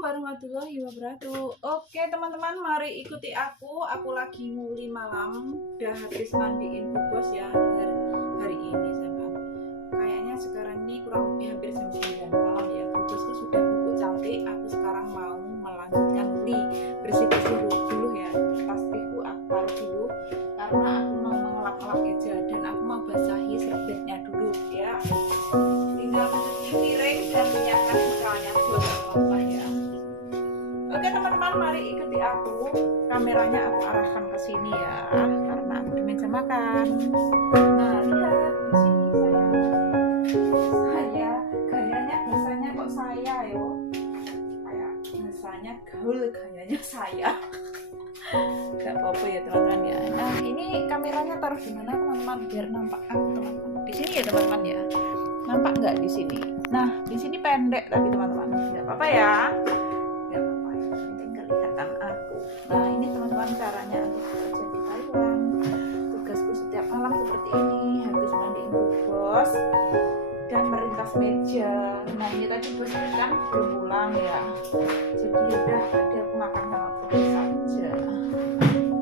Assalamualaikum warahmatullahi wabarakatuh. Oke teman-teman, mari ikuti aku. Aku lagi nguli malam. Udah habis mandiin bubos ya hari ini sahabat. Kayaknya sekarang ini kurang lebih hampir jam 9 malam ya. Bubosku sudah bubuk cantik. Aku sekarang mau melanjutkan nguli, bersih-bersih dulu ya. Tasbihku aku taruh dulu karena aku mau mengelap-elap meja dan aku mau basahi serbetnya dulu ya. Tinggal mencuci piring dan menyiapkan misalnya buat ya. Oke teman-teman, mari ikuti aku. Kameranya aku arahkan ke sini ya, karena aku di meja makan. Nah lihat di sini saya gayanya biasanya kok saya yo, kayak biasanya gaul gayanya saya. Gak apa-apa ya teman-teman ya. Nah ini kameranya taruh di mana teman-teman biar nampak aku teman-teman. Di sini ya teman-teman ya. Nampak nggak di sini? Nah di sini pendek tapi teman-teman nggak apa-apa ya. Nggak apa-apa ya. Penting kelihatan aku. Nah ini teman-teman caranya aku bekerja di Taiwan. Tugasku setiap malam seperti ini. Habis mandiin bos dan meringkas meja. Nah ini tadi bos kan belum pulang ya. Jadi udah tadi aku makan sama bos saja.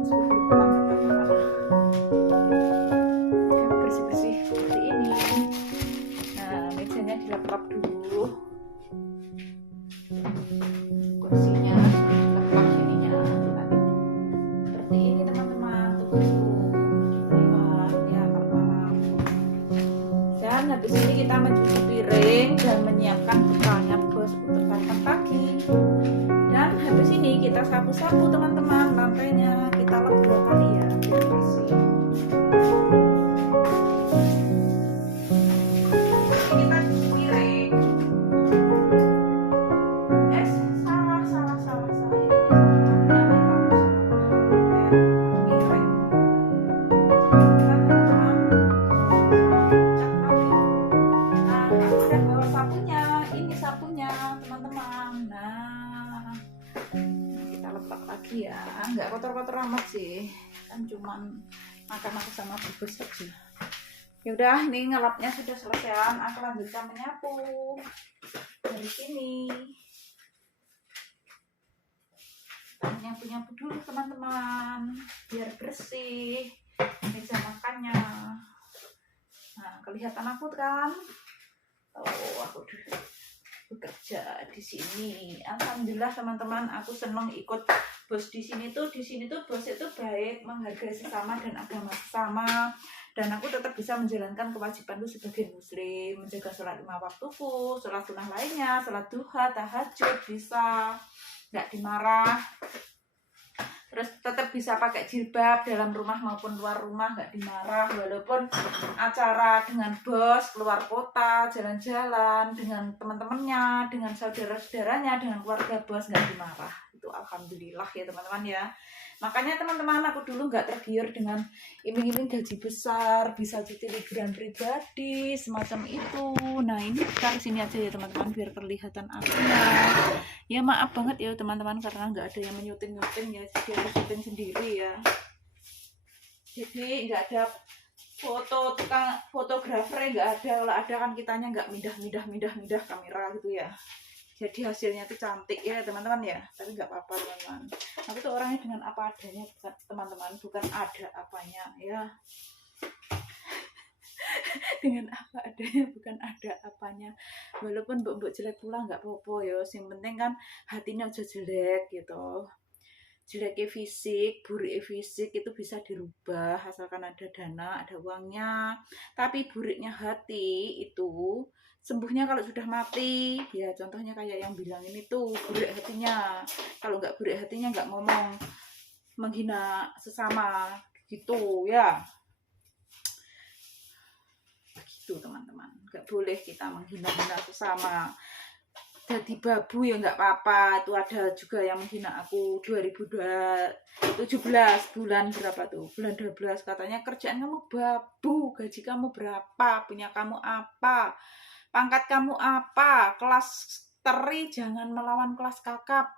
Sebelum pulang ke teman-teman. Bersih-bersih seperti ini. Mejanya dilap-lap dulu, kursinya dilap-lap ininya seperti ini teman-teman. Tugasku lewat ya malam. Dan habis ini kita mencuci piring dan menyiapkan bekalnya bos untuk sarapan pagi. Dan habis ini kita sapu-sapu teman-teman, lantainya kita lap 2 kali ya biar bersih. Teman-teman, nah kita lepas lagi ya, nggak kotor-kotor amat sih, kan cuman makan aku sama bubur saja. Ya udah, ini ngelapnya sudah selesai, aku lanjutkan menyapu dari sini. Nyapu-nyapu dulu teman-teman biar bersih meja makannya. Nah kelihatan aku kan, aku bekerja di sini. Alhamdulillah teman-teman, aku senang ikut bos di sini tuh bos itu baik, menghargai sesama dan agama sesama, dan aku tetap bisa menjalankan kewajibanku sebagai muslim, menjaga sholat 5 waktuku, sholat sunnah lainnya, sholat duha, tahajud, bisa nggak dimarah, terus tetap bisa pakai jilbab dalam rumah maupun luar rumah, nggak dimarah, walaupun acara dengan bos keluar kota, jalan-jalan dengan teman-temannya, dengan saudara-saudaranya, dengan keluarga bos, nggak dimarah. Itu alhamdulillah ya teman-teman ya. Makanya teman-teman, aku dulu nggak tergiur dengan iming-iming gaji besar, bisa cuti liburan pribadi semacam itu. Nah ini taruh sini aja ya teman-teman biar kelihatan aku ya. Maaf banget ya teman-teman karena nggak ada yang menyuting ya, jadi harus syuting sendiri ya. Jadi nggak ada tukang fotografer, nggak ada. Kalau ada kan kitanya nggak mindah kamera gitu ya. Jadi hasilnya tuh cantik ya teman-teman ya. Tapi nggak apa-apa teman-teman. Aku tuh orangnya dengan apa adanya teman-teman, bukan ada apanya ya. Dengan apa adanya, bukan ada apanya. Walaupun mbok jelek pula nggak apa-apa ya. Yang penting kan hatinya aja jelek gitu. Jeleknya fisik, buruknya fisik itu bisa dirubah asalkan ada dana, ada uangnya. Tapi buruknya hati itu sembuhnya kalau sudah mati. Ya contohnya kayak yang bilang ini tuh buruk hatinya. Kalau nggak buruk hatinya nggak ngomong menghina sesama gitu ya. Begitu teman-teman, nggak boleh kita menghina-hina sesama. Jadi babu ya nggak apa-apa. Itu ada juga yang menghina aku 2017 bulan berapa tuh, bulan 12, katanya kerjaan kamu babu, gaji kamu berapa, punya kamu apa, pangkat kamu apa, kelas teri jangan melawan kelas kakap,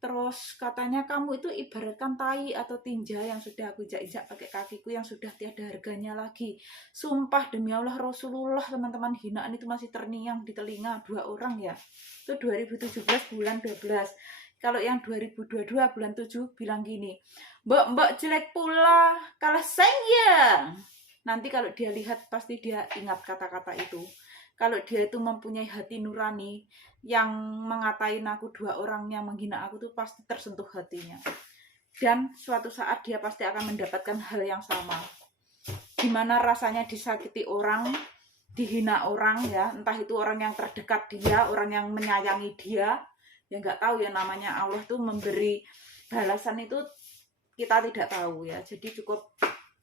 Terus katanya kamu itu ibaratkan tai atau tinja yang sudah aku injak-injak pakai kakiku yang sudah tiada harganya lagi. Sumpah demi Allah Rasulullah teman-teman, hinaan itu masih terngiang di telinga 2 orang ya. Itu 2017 bulan 12. Kalau yang 2022 bulan 7 bilang gini, mbak jelek pula, kalah sayang. Nanti kalau dia lihat pasti dia ingat kata-kata itu. Kalau dia itu mempunyai hati nurani, yang mengatain aku 2 orang yang menghina aku tuh pasti tersentuh hatinya. Dan suatu saat dia pasti akan mendapatkan hal yang sama. Gimana rasanya disakiti orang, dihina orang ya, entah itu orang yang terdekat dia, orang yang menyayangi dia, ya nggak tahu ya, namanya Allah tuh memberi balasan itu kita tidak tahu ya. Jadi cukup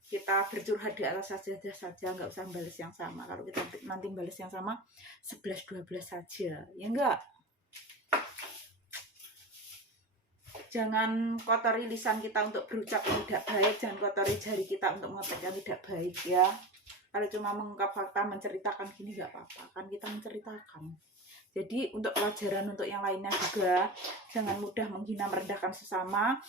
kita bercurhat di atas saja, nggak usah balas yang sama. Kalau kita nanti balas yang sama 11-12 saja, ya enggak. Jangan kotori lisan kita untuk berucap yang tidak baik, jangan kotori jari kita untuk mengetik yang tidak baik ya. Kalau cuma mengungkap fakta, menceritakan gini nggak apa-apa, kan kita menceritakan. Jadi untuk pelajaran untuk yang lainnya juga, jangan mudah menghina merendahkan sesama.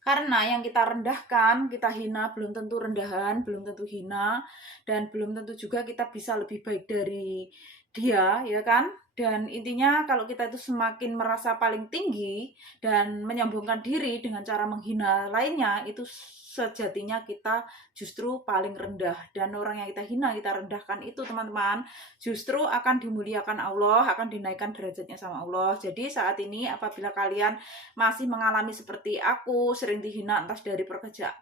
Karena yang kita rendahkan, kita hina, belum tentu rendahan, belum tentu hina, dan belum tentu juga kita bisa lebih baik dari dia, ya kan? Dan intinya kalau kita itu semakin merasa paling tinggi dan menyombongkan diri dengan cara menghina lainnya, itu sejatinya kita justru paling rendah. Dan orang yang kita hina, kita rendahkan itu teman-teman, justru akan dimuliakan Allah, akan dinaikkan derajatnya sama Allah. Jadi saat ini apabila kalian masih mengalami seperti aku, sering dihina entah dari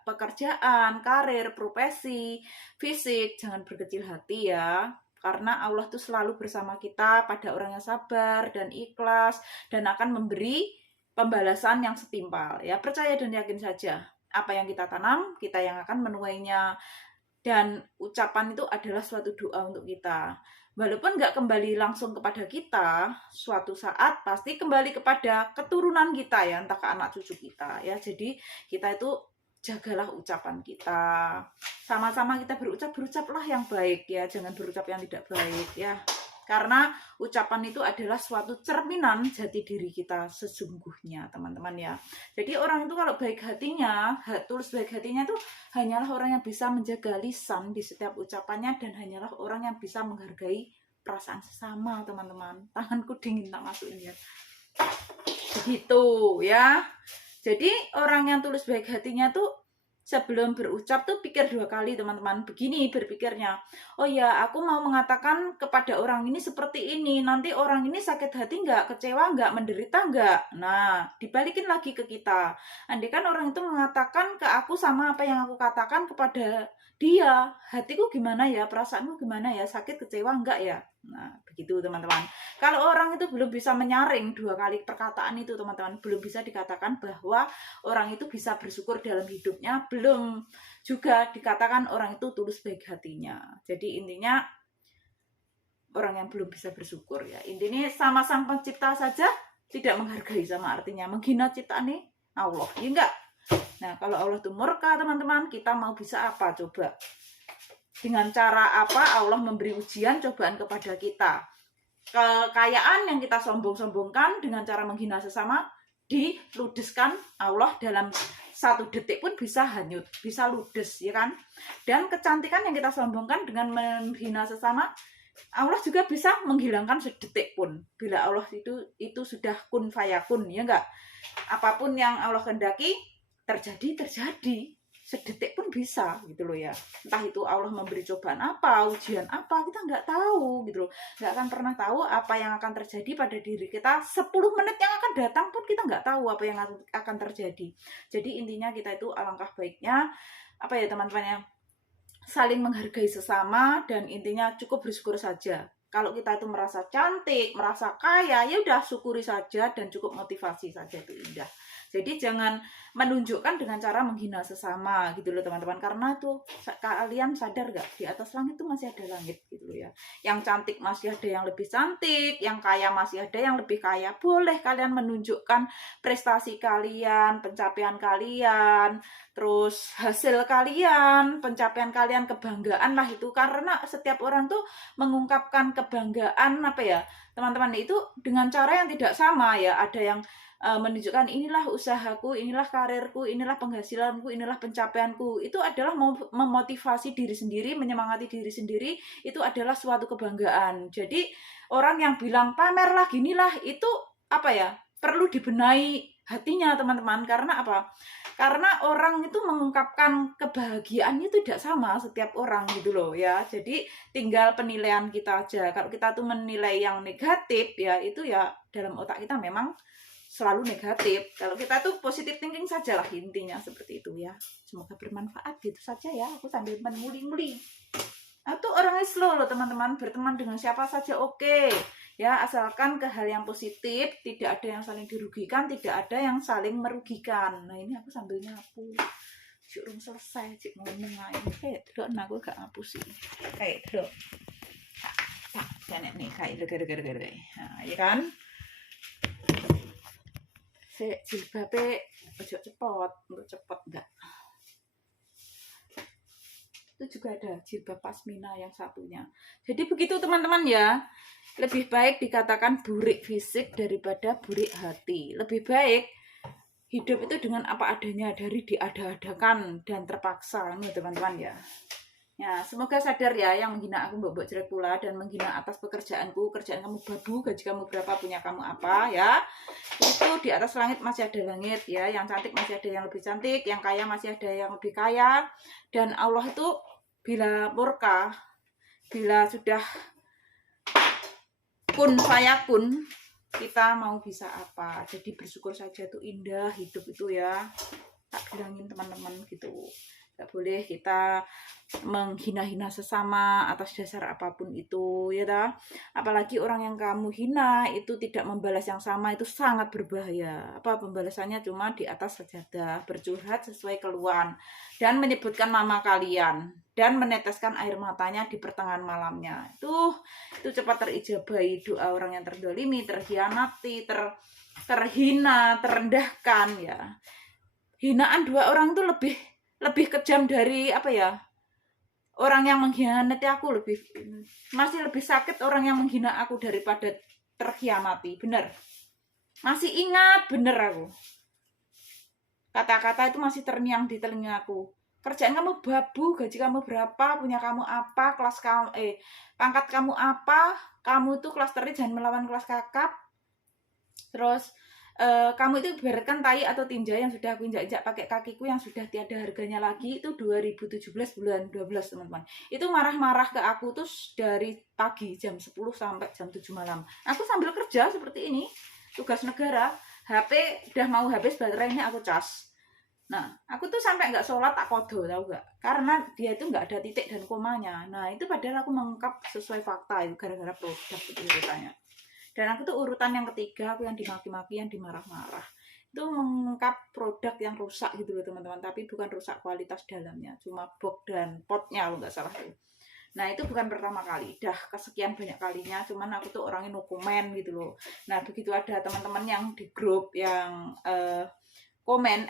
pekerjaan, karir, profesi, fisik, jangan berkecil hati ya. Karena Allah tuh selalu bersama kita pada orang yang sabar dan ikhlas dan akan memberi pembalasan yang setimpal ya. Percaya dan yakin saja, apa yang kita tanam, kita yang akan menuainya. Dan ucapan itu adalah suatu doa untuk kita. Walaupun nggak kembali langsung kepada kita, suatu saat pasti kembali kepada keturunan kita ya, entah ke anak cucu kita ya. Jadi kita itu jagalah ucapan kita. Sama-sama kita berucaplah yang baik ya, jangan berucap yang tidak baik ya. Karena ucapan itu adalah suatu cerminan jati diri kita sesungguhnya, teman-teman ya. Jadi orang itu kalau baik hatinya, tulus baik hatinya itu hanyalah orang yang bisa menjaga lisan di setiap ucapannya, dan hanyalah orang yang bisa menghargai perasaan sesama, teman-teman. Tanganku dingin tak masukin ya. Begitu ya. Jadi orang yang tulus baik hatinya tuh sebelum berucap tuh pikir 2 kali, teman-teman. Begini berpikirnya, oh ya aku mau mengatakan kepada orang ini seperti ini, nanti orang ini sakit hati nggak, kecewa nggak, menderita nggak. Nah dibalikin lagi ke kita, andai kan orang itu mengatakan ke aku sama apa yang aku katakan kepada dia, hatiku gimana ya, perasaanku gimana ya, sakit kecewa enggak ya. Nah begitu teman-teman. Kalau orang itu belum bisa menyaring 2 kali perkataan itu, teman-teman, belum bisa dikatakan bahwa orang itu bisa bersyukur dalam hidupnya, belum juga dikatakan orang itu tulus baik hatinya. Jadi intinya orang yang belum bisa bersyukur ya, intinya sama sang pencipta saja tidak menghargai, sama artinya menghina ciptaan Allah, ya enggak. Nah kalau Allah itu murka, teman-teman, kita mau bisa apa coba? Dengan cara apa Allah memberi ujian, cobaan kepada kita? Kekayaan yang kita sombong-sombongkan dengan cara menghina sesama, diludeskan Allah dalam 1 detik pun bisa hanyut, bisa ludes ya kan. Dan kecantikan yang kita sombongkan dengan menghina sesama, Allah juga bisa menghilangkan sedetik pun. Bila Allah itu sudah kun fayakun, ya enggak. Apapun yang Allah kehendaki terjadi, sedetik pun bisa gitu loh ya. Entah itu Allah memberi cobaan apa, ujian apa, kita nggak tahu gitu loh. Nggak akan pernah tahu apa yang akan terjadi pada diri kita. 10 menit yang akan datang pun kita nggak tahu apa yang akan terjadi. Jadi intinya kita itu alangkah baiknya apa ya teman-teman ya, saling menghargai sesama, dan intinya cukup bersyukur saja. Kalau kita itu merasa cantik, merasa kaya, ya udah syukuri saja dan cukup motivasi saja, itu indah. Jadi jangan menunjukkan dengan cara menghina sesama gitu loh teman-teman. Karena tuh kalian sadar gak, di atas langit tuh masih ada langit gitu loh ya. Yang cantik masih ada yang lebih cantik, yang kaya masih ada yang lebih kaya. Boleh kalian menunjukkan prestasi kalian, pencapaian kalian, terus hasil kalian, pencapaian kalian, kebanggaan lah itu. Karena setiap orang tuh mengungkapkan kebanggaan apa ya, teman-teman, itu dengan cara yang tidak sama ya. Ada yang menunjukkan inilah usahaku, inilah karirku, inilah penghasilanku, inilah pencapaianku. Itu adalah memotivasi diri sendiri, menyemangati diri sendiri, itu adalah suatu kebanggaan. Jadi orang yang bilang pamerlah ginilah, itu apa ya, perlu dibenahi hatinya teman-teman. Karena apa? Karena orang itu mengungkapkan kebahagiaannya itu tidak sama setiap orang gitu loh ya. Jadi tinggal penilaian kita aja. Kalau kita tuh menilai yang negatif ya, itu ya dalam otak kita memang selalu negatif. Kalau kita tuh positive thinking saja lah, intinya seperti itu ya. Semoga bermanfaat gitu saja ya. Aku sambil menguli-nguli. Atau orangnya slow loh teman-teman, berteman dengan siapa saja oke. Ya, asalkan ke hal yang positif, tidak ada yang saling dirugikan, tidak ada yang saling merugikan. Nah, ini aku sambil nyapu. Cuk belum selesai, cik ngomong aja. Kayak dulu aku gak ngapus sih. Kayak dulu. Tak, nih kayak lega. Nah, ya kan? Jilbabe ojo cepot enggak. Itu juga ada jilbab pasmina yang satunya. Jadi begitu teman-teman ya. Lebih baik dikatakan burik fisik daripada burik hati. Lebih baik hidup itu dengan apa adanya dari diada-adakan dan terpaksa, teman-teman ya. Ya, semoga sadar ya, yang menghina aku mbok jelek pula dan menghina atas pekerjaanku, kerjaan kamu babu, gaji kamu berapa, punya kamu apa ya. Itu di atas langit masih ada langit ya, yang cantik masih ada yang lebih cantik, yang kaya masih ada yang lebih kaya. Dan Allah itu bila murka, bila sudah kun fayakun, kita mau bisa apa. Jadi bersyukur saja, itu indah hidup itu ya. Tak bilangin teman-teman gitu. Gak boleh kita menghina-hina sesama atas dasar apapun itu ya ta. Apalagi orang yang kamu hina itu tidak membalas yang sama, itu sangat berbahaya. Apa pembalasannya? Cuma di atas sajadah, bercurhat sesuai keluhan dan menyebutkan nama kalian dan meneteskan air matanya di pertengahan malamnya. Itu cepat terijabahi doa orang yang terdolimi, terhianati, terhina, terendahkan ya. Hinaan dua orang itu lebih kejam dari apa ya, orang yang mengkhianati aku. Masih lebih sakit orang yang menghina aku daripada terkhianati. Bener, masih ingat bener aku, kata-kata itu masih terngiang di telingaku. Kerjaan kamu babu, gaji kamu berapa, punya kamu apa, kelas kamu pangkat kamu apa, kamu tuh kelas teri jangan melawan kelas kakap. Terus kamu itu ibaratkan tai atau tinja yang sudah aku injak-injak pakai kakiku, yang sudah tiada harganya lagi. Itu 2017 bulan 12 teman-teman. Itu marah-marah ke aku tuh dari pagi jam 10 sampai jam 7 malam. Aku sambil kerja seperti ini, tugas negara, HP udah mau habis baterainya, aku cas. Nah, aku tuh sampai nggak sholat tak kodo, tau gak? Karena dia itu nggak ada titik dan komanya. Nah, itu padahal aku mengungkap sesuai fakta, itu gara-gara produk itu ceritanya. Dan aku tuh urutan yang ketiga, aku yang dimaki-maki, yang dimarah-marah. Itu mengungkap produk yang rusak gitu loh teman-teman. Tapi bukan rusak kualitas dalamnya, cuma box dan potnya kalau nggak salah tuh. Nah itu bukan pertama kali, dah kesekian banyak kalinya. Cuman aku tuh orangnya no comment gitu loh. Nah begitu ada teman-teman yang di grup yang komen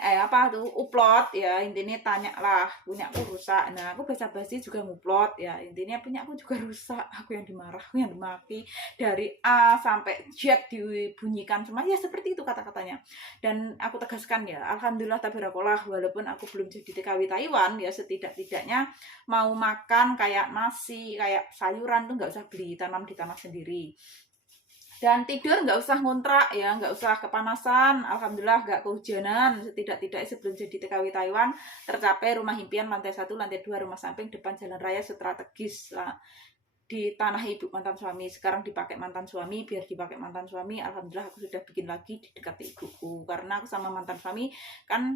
upload ya, intinya tanya lah punyaku rusak. Nah aku basa-basi juga ngupload ya, intinya punyaku juga rusak, aku yang dimarah, aku yang dimaki, dari A sampai Z dibunyikan semua ya, seperti itu kata-katanya. Dan aku tegaskan ya, alhamdulillah tabarakallah, walaupun aku belum jadi TKW Taiwan ya, setidak-tidaknya mau makan kayak nasi, kayak sayuran tuh nggak usah beli, tanam di tanah sendiri. Dan tidur nggak usah ngontrak ya, nggak usah kepanasan, alhamdulillah nggak kehujanan. Setidak-tidaknya sebelum jadi TKW Taiwan tercapai rumah impian, lantai 1, lantai 2, rumah samping, depan jalan raya strategis lah, di tanah ibu mantan suami. Sekarang dipakai mantan suami, biar dipakai mantan suami. Alhamdulillah aku sudah bikin lagi di dekat ibuku, karena aku sama mantan suami kan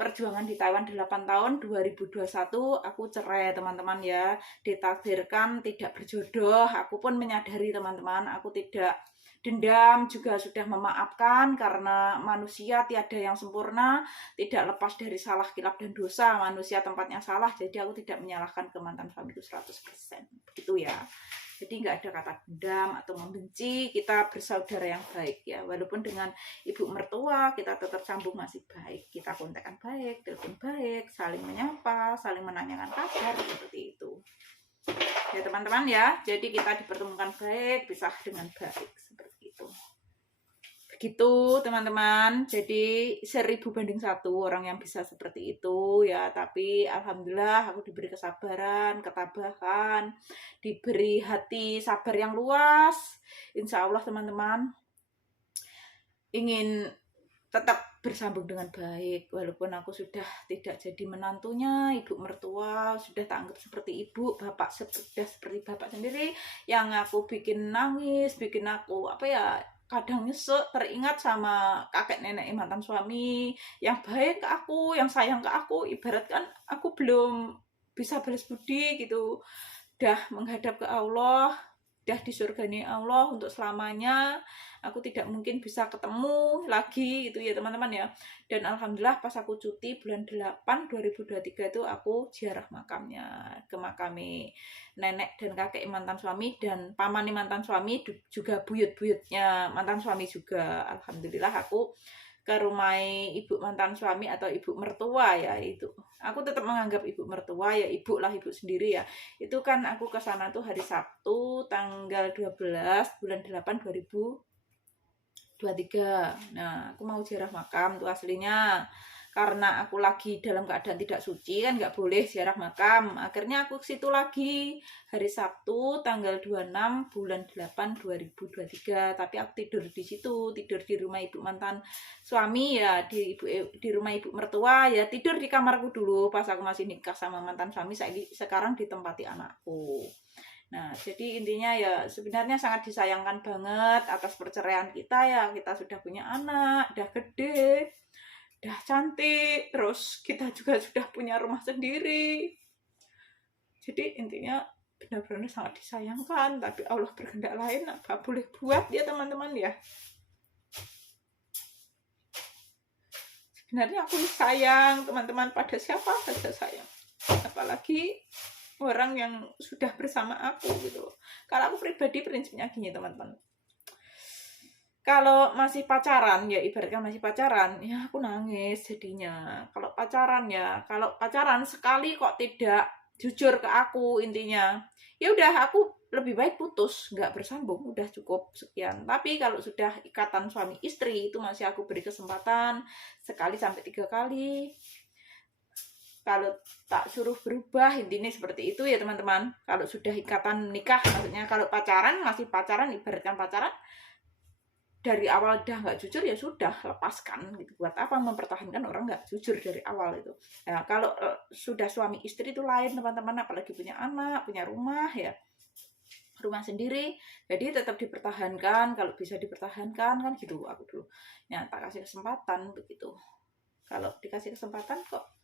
perjuangan di Taiwan 8 tahun. 2021 aku cerai teman-teman ya, ditakdirkan tidak berjodoh. Aku pun menyadari teman-teman, aku tidak dendam, juga sudah memaafkan, karena manusia tiada yang sempurna, tidak lepas dari salah, kilap dan dosa. Manusia tempatnya salah, jadi aku tidak menyalahkan ke mantan suamiku 100%. Begitu ya. Jadi nggak ada kata dendam atau membenci, kita bersaudara yang baik ya. Walaupun dengan ibu mertua kita tetap sambung masih baik, kita kontakkan baik, telepon baik, saling menyapa, saling menanyakan kabar, seperti itu. Ya teman-teman ya, jadi kita dipertemukan baik, pisah dengan baik, seperti itu. Begitu teman-teman, jadi 1000 banding 1 orang yang bisa seperti itu ya. Tapi alhamdulillah aku diberi kesabaran, ketabahan, diberi hati sabar yang luas. Insya Allah teman-teman ingin tetap bersambung dengan baik, walaupun aku sudah tidak jadi menantunya, ibu mertua sudah tak anggap seperti ibu, bapak sudah seperti bapak sendiri yang aku bikin nangis, bikin aku kadang nyesek, teringat sama kakek nenek mantan suami yang baik ke aku, yang sayang ke aku, ibaratkan aku belum bisa balas budi gitu, udah menghadap ke Allah, udah di surganya Allah untuk selamanya. Aku tidak mungkin bisa ketemu lagi gitu ya teman-teman ya. Dan alhamdulillah pas aku cuti bulan 8 2023 itu aku ziarah makamnya, ke makami nenek dan kakek mantan suami dan paman mantan suami, juga buyut-buyutnya mantan suami juga. Alhamdulillah aku ke rumah ibu mantan suami atau ibu mertua ya, itu aku tetap menganggap ibu mertua ya, ibu lah, ibu sendiri ya. Itu kan aku ke sana tuh hari Sabtu tanggal 12 bulan 8 2023. Nah, aku mau ziarah makam tuh aslinya. Karena aku lagi dalam keadaan tidak suci kan nggak boleh ziarah makam. Akhirnya aku ke situ lagi hari Sabtu tanggal 26 bulan 8 2023. Tapi aku tidur di situ, tidur di rumah ibu mantan suami ya, di rumah ibu mertua ya, tidur di kamarku dulu pas aku masih nikah sama mantan suami. Sekarang ditempati anakku. Nah, jadi intinya ya sebenarnya sangat disayangkan banget atas perceraian kita ya. Kita sudah punya anak, udah gede, udah cantik, terus kita juga sudah punya rumah sendiri. Jadi intinya benar-benar sangat disayangkan, tapi Allah berkehendak lain, apa boleh buat ya teman-teman ya. Sebenarnya aku sayang teman-teman pada siapa saja sayang, apalagi orang yang sudah bersama aku gitu. Kalau aku pribadi prinsipnya gini teman-teman, kalau masih pacaran ya, ibaratkan masih pacaran ya, aku nangis jadinya. Kalau pacaran sekali kok tidak jujur ke aku, intinya ya udah aku lebih baik putus, nggak bersambung, udah cukup sekian. Tapi kalau sudah ikatan suami istri itu masih aku beri kesempatan sekali sampai 3 kali. Kalau tak suruh berubah, intinya seperti itu ya teman-teman. Kalau sudah ikatan nikah, maksudnya kalau pacaran, masih pacaran, ibaratkan pacaran dari awal udah nggak jujur ya sudah, lepaskan gitu. Buat apa mempertahankan orang nggak jujur dari awal itu. Nah, kalau sudah suami istri itu lain teman-teman, apalagi punya anak, punya rumah ya, rumah sendiri, jadi tetap dipertahankan. Kalau bisa dipertahankan kan gitu aku dulu. Ya tak kasih kesempatan begitu. Kalau dikasih kesempatan kok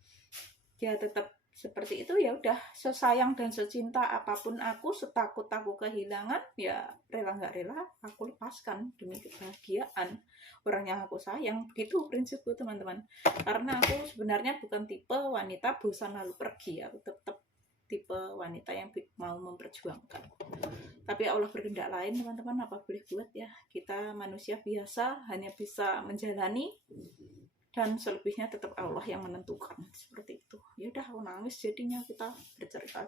ya tetap seperti itu, ya udah, sesayang dan secinta apapun aku, setakut aku kehilangan ya rela nggak rela aku lepaskan demi kebahagiaan orang yang aku sayang. Begitu prinsipku teman-teman. Karena aku sebenarnya bukan tipe wanita bosan lalu pergi, aku tetap tipe wanita yang mau memperjuangkan. Tapi Allah berkehendak lain teman-teman, apa boleh buat ya. Kita manusia biasa hanya bisa menjalani, dan selebihnya tetap Allah yang menentukan, seperti itu. Ya udah, aku nangis jadinya. Kita bercerita,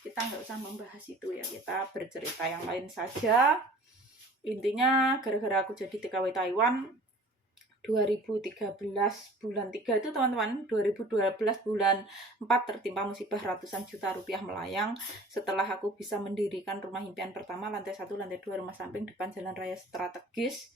kita nggak usah membahas itu ya, kita bercerita yang lain saja. Intinya gara-gara aku jadi TKW Taiwan 2013 bulan 3 itu teman-teman, 2012 bulan 4 tertimpa musibah ratusan juta rupiah melayang. Setelah aku bisa mendirikan rumah impian pertama, lantai 1, lantai 2 rumah samping depan jalan raya strategis,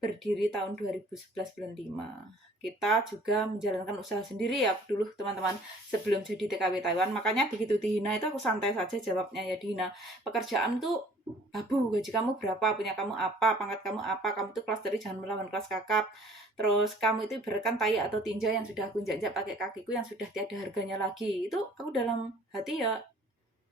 berdiri tahun 2011 bulan 5. Kita juga menjalankan usaha sendiri ya dulu teman-teman, sebelum jadi TKW Taiwan. Makanya begitu dihina itu aku santai saja jawabnya ya, dihina pekerjaan tuh babu, gaji kamu berapa, punya kamu apa, pangkat kamu apa, kamu tuh kelas dari jangan melawan kelas kakap, terus kamu itu ibaratkan tai atau tinja yang sudah aku injak-injak pakai kakiku, yang sudah tiada harganya lagi. Itu aku dalam hati ya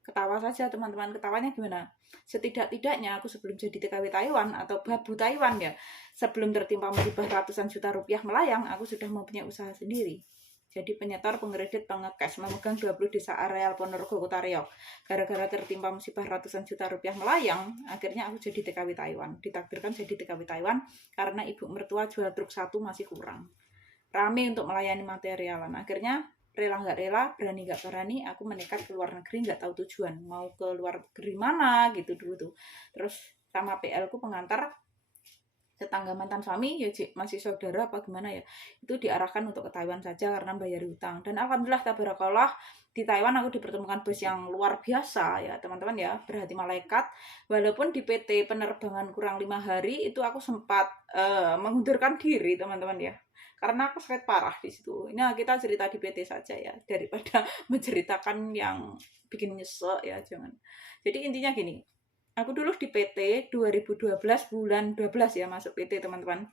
ketawa saja teman-teman. Ketawanya gimana? Setidak-tidaknya aku sebelum jadi TKW Taiwan atau babu Taiwan ya, sebelum tertimpa musibah ratusan juta rupiah melayang, aku sudah mempunyai usaha sendiri. Jadi penyetor, pengkredit, pengekes, memegang 20 desa areal Ponorogo Kota Riau. Gara-gara tertimpa musibah ratusan juta rupiah melayang, akhirnya aku jadi TKW Taiwan. Ditakdirkan jadi TKW Taiwan karena ibu mertua jual truk 1 masih kurang. Rame untuk melayani materialan. Akhirnya rela nggak rela, berani nggak berani, aku menekat ke luar negeri, nggak tahu tujuan mau ke luar negeri mana gitu dulu tuh. Terus sama PL ku pengantar tetangga mantan suami ya masih saudara apa gimana ya, itu diarahkan untuk ke Taiwan saja karena bayar hutang. Dan alhamdulillah tabarakallah di Taiwan aku dipertemukan bos yang luar biasa ya teman-teman ya, berhati malaikat. Walaupun di PT penerbangan kurang 5 hari itu aku sempat mengundurkan diri teman-teman ya, karena aku sakit parah di situ. Ini kita cerita di PT saja ya, daripada menceritakan yang bikin nyesek ya, jangan. Jadi intinya gini, aku dulu di PT 2012 bulan 12 ya masuk PT teman-teman.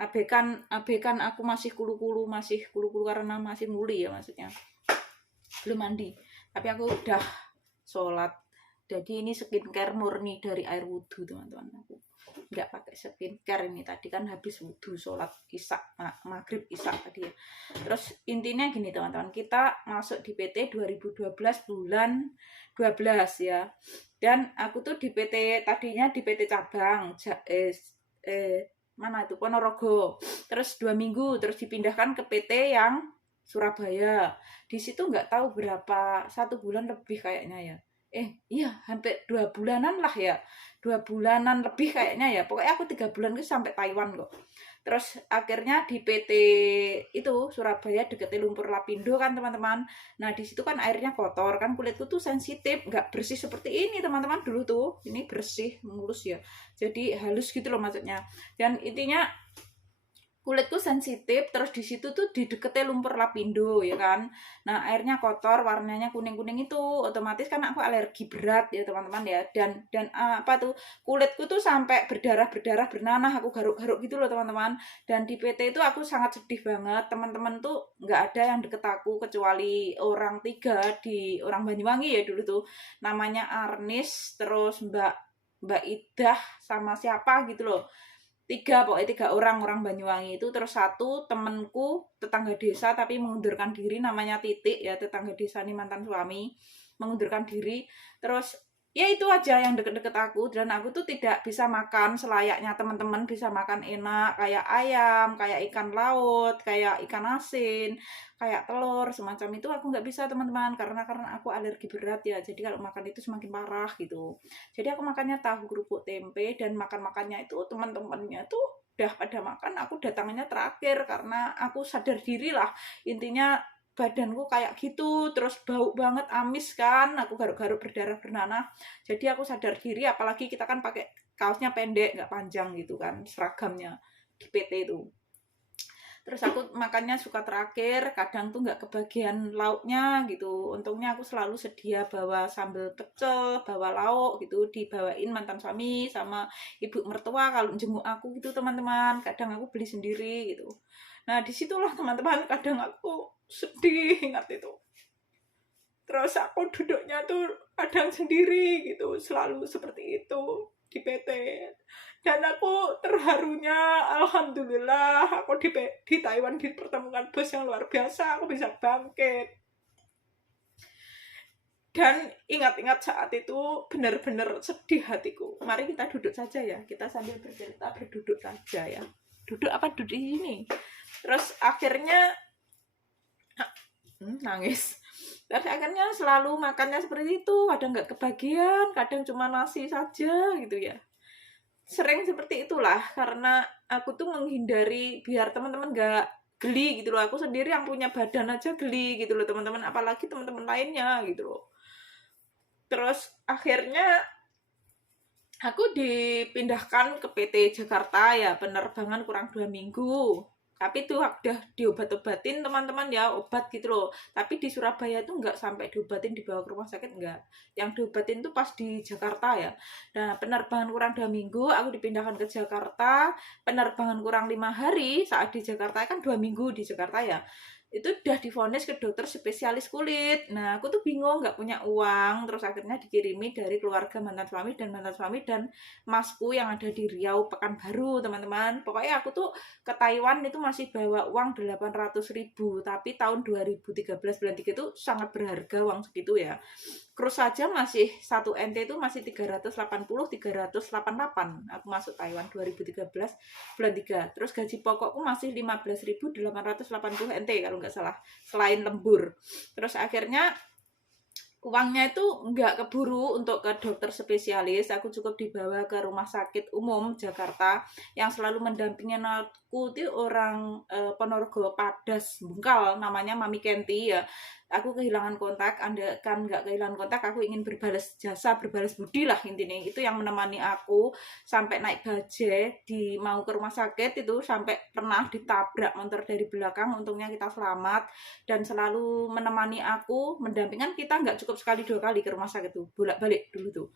Abekan aku masih kulu-kulu karena masih muli ya maksudnya. Belum mandi. Tapi aku udah sholat. Jadi ini skincare murni dari air wudhu teman-teman. Aku nggak pakai skincare ini, tadi kan habis wudhu sholat isya, maghrib isya tadi ya. Terus intinya gini teman-teman, kita masuk di PT 2012 bulan 12 ya. Dan aku tuh di PT tadinya di PT cabang mana itu Ponorogo. Terus 2 minggu terus dipindahkan ke PT yang Surabaya. Di situ nggak tahu berapa, 1 bulan lebih kayaknya ya. Iya hampir 2 bulanan lah ya, 2 bulanan lebih kayaknya ya. Pokoknya aku 3 bulan itu sampai Taiwan kok. Terus akhirnya di PT itu Surabaya deket Lumpur Lapindo kan teman-teman. Nah di situ kan airnya kotor kan, kulitku tuh sensitif, nggak bersih seperti ini teman-teman dulu tuh. Ini bersih mulus ya, jadi halus gitu loh maksudnya. Dan intinya kulitku sensitif, terus di situ tuh di deketnya Lumpur Lapindo ya kan. Nah airnya kotor, warnanya kuning-kuning itu otomatis kan aku alergi berat ya teman-teman ya. Dan apa tuh, kulitku tuh sampai berdarah bernanah, aku garuk-garuk gitu loh teman-teman. Dan di PT itu aku sangat sedih banget, teman-teman tuh nggak ada yang deket aku kecuali orang 3 di orang Banyuwangi ya dulu tuh, namanya Arnis, terus Mbak Idah sama siapa gitu loh. 3 pokoknya 3 orang Banyuwangi itu. Terus 1 temenku tetangga desa tapi mengundurkan diri, namanya Titik ya, tetangga desa ini mantan suami, mengundurkan diri. Terus ya itu aja yang deket-deket aku. Dan aku tuh tidak bisa makan selayaknya teman-teman bisa makan enak, kayak ayam, kayak ikan laut, kayak ikan asin, kayak telur semacam itu aku nggak bisa teman-teman, karena aku alergi berat ya. Jadi kalau makan itu semakin parah gitu. Jadi aku makannya tahu kerupuk tempe, dan makannya itu teman-temannya tuh udah pada makan, aku datangannya terakhir karena aku sadar diri lah. Intinya badanku kayak gitu, terus bau banget, amis kan, aku garuk-garuk berdarah bernanah. Jadi aku sadar diri, apalagi kita kan pakai kaosnya pendek nggak panjang gitu kan seragamnya di PT itu. Terus aku makannya suka terakhir, kadang tuh nggak kebagian lauknya gitu. Untungnya aku selalu sedia bawa sambal pecel, bawa lauk gitu, dibawain mantan suami sama ibu mertua kalau jenguk aku gitu teman-teman. Kadang aku beli sendiri gitu. Nah disitulah teman-teman kadang aku sedih ingat itu. Terus aku duduknya tuh kadang sendiri gitu, selalu seperti itu di PT. Dan aku terharunya, alhamdulillah aku di Taiwan dipertemukan bos yang luar biasa, aku bisa bangkit. Dan ingat-ingat saat itu benar-benar sedih hatiku. Mari kita duduk saja ya, kita sambil bercerita berduduk saja ya. Duduk apa duduk di sini. Terus akhirnya nangis. Terus akhirnya selalu makannya seperti itu, kadang nggak kebagian, kadang cuma nasi saja gitu ya. Sering seperti itulah, karena aku tuh menghindari biar teman-teman gak geli gitu loh. Aku sendiri yang punya badan aja geli gitu loh teman-teman, apalagi teman-teman lainnya gitu loh. Terus akhirnya aku dipindahkan ke PT Jakarta ya, penerbangan kurang 2 minggu. Tapi tuh udah diobat-obatin teman-teman ya, obat gitu loh. Tapi di Surabaya tuh nggak sampai diobatin, dibawa ke rumah sakit nggak. Yang diobatin tuh pas di Jakarta ya. Nah penerbangan kurang 2 minggu, aku dipindahkan ke Jakarta. Penerbangan kurang 5 hari, saat di Jakarta kan 2 minggu di Jakarta ya. Itu udah divonis ke dokter spesialis kulit. Nah aku tuh bingung, nggak punya uang. Terus akhirnya dikirimi dari keluarga mantan suami dan masku yang ada di Riau Pekanbaru teman-teman. Pokoknya aku tuh ke Taiwan itu masih bawa uang 800.000, tapi tahun 2013 bulan 3 itu sangat berharga uang segitu ya. Cruise saja masih 1 NT itu masih 388. Aku masuk Taiwan 2013 bulan 3. Terus gaji pokokku masih 15.880 NT kalau nggak salah, selain lembur. Terus akhirnya uangnya itu nggak keburu untuk ke dokter spesialis. Aku cukup dibawa ke rumah sakit umum Jakarta yang selalu mendampingi aku itu orang Ponorogo Padas Bungkal, namanya Mami Kenti ya. Aku kehilangan kontak, Anda kan nggak kehilangan kontak, aku ingin berbalas jasa, berbalas budi lah intinya. Itu yang menemani aku sampai naik bajai mau ke rumah sakit itu, sampai pernah ditabrak motor dari belakang, untungnya kita selamat, dan selalu menemani aku, mendampingkan kita nggak cukup sekali 2 kali ke rumah sakit tuh, bolak-balik dulu tuh.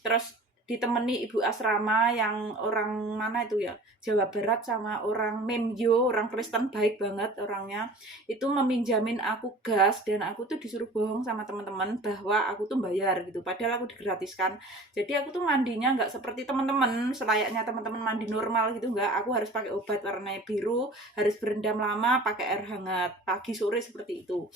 Terus ditemani ibu asrama yang orang mana itu ya, Jawa Barat, sama orang Memyo, orang Kristen, baik banget orangnya. Itu meminjamin aku gas, dan aku tuh disuruh bohong sama teman-teman bahwa aku tuh bayar gitu, padahal aku digratiskan. Jadi aku tuh mandinya nggak seperti teman-teman, selayaknya teman-teman mandi normal gitu, nggak. Aku harus pakai obat warna biru, harus berendam lama, pakai air hangat, pagi sore seperti itu.